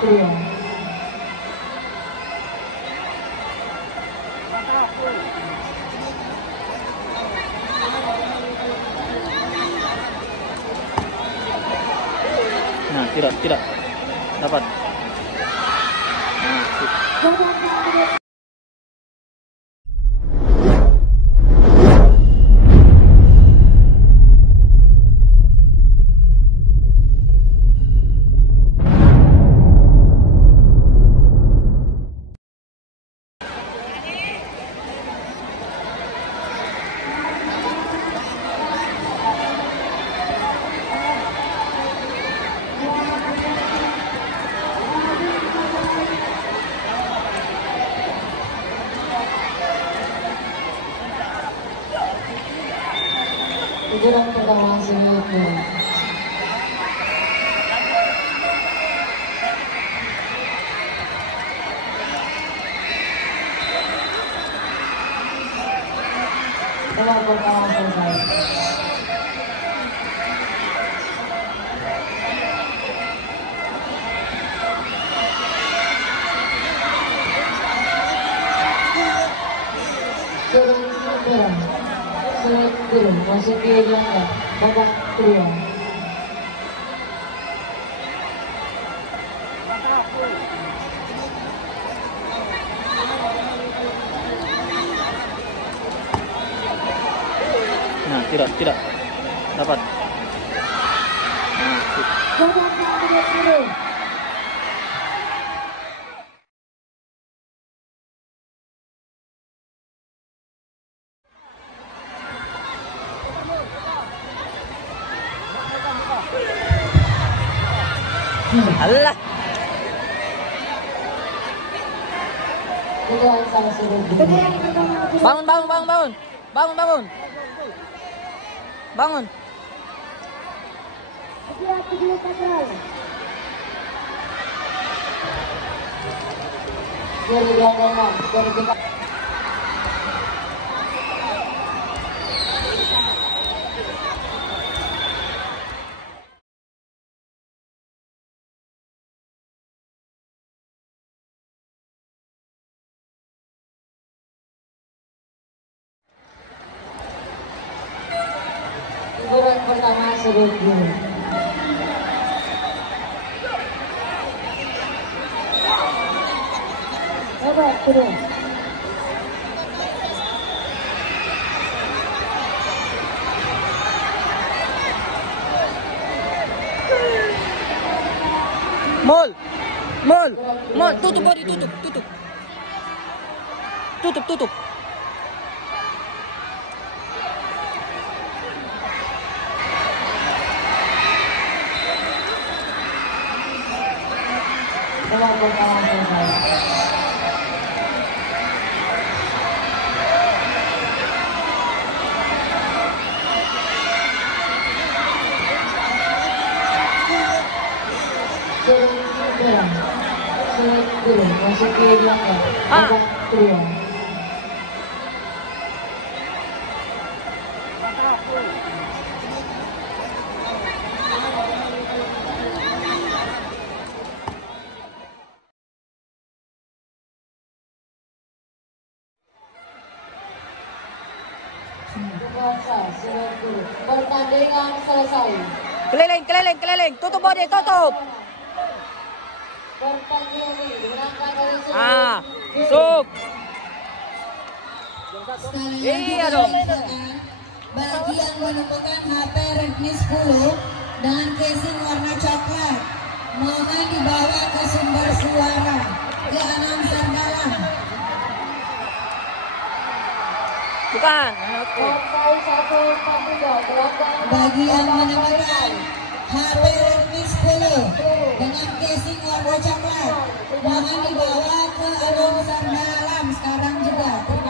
pria. Nah, tidak dapat. Nah, sip. Putaran pertama selanjutnya. Putaran pertama selesai. Selanjutnya masuk ke ganda babak kedua. Nah, tidak dapat. Nah, sip. Allah. Putaran sama selanjutnya. Bangun. Dari ganda dari kita. Putaran pertama selanjutnya. Babak kedua. Mol, tutup body, tutup. Babak pertama selesai. Selanjutnya masuk ke ganda babak kedua. Pertandingan selesai. Keliling, tutup body, tutup. Pertandingan ini dimenangkan oleh Suk. Sekali Iya lagi dong. bagi yang menemukan HP Redmi 10 dengan casing warna coklat, mohon dibawa ke sumber suara ke announcer dalam. Bukan. partai 143 gelanggang Bagi yang menemukan HP Redmi 10 dengan casing warna coklat, mohon dibawa ke announcer dalam sekarang juga. Terima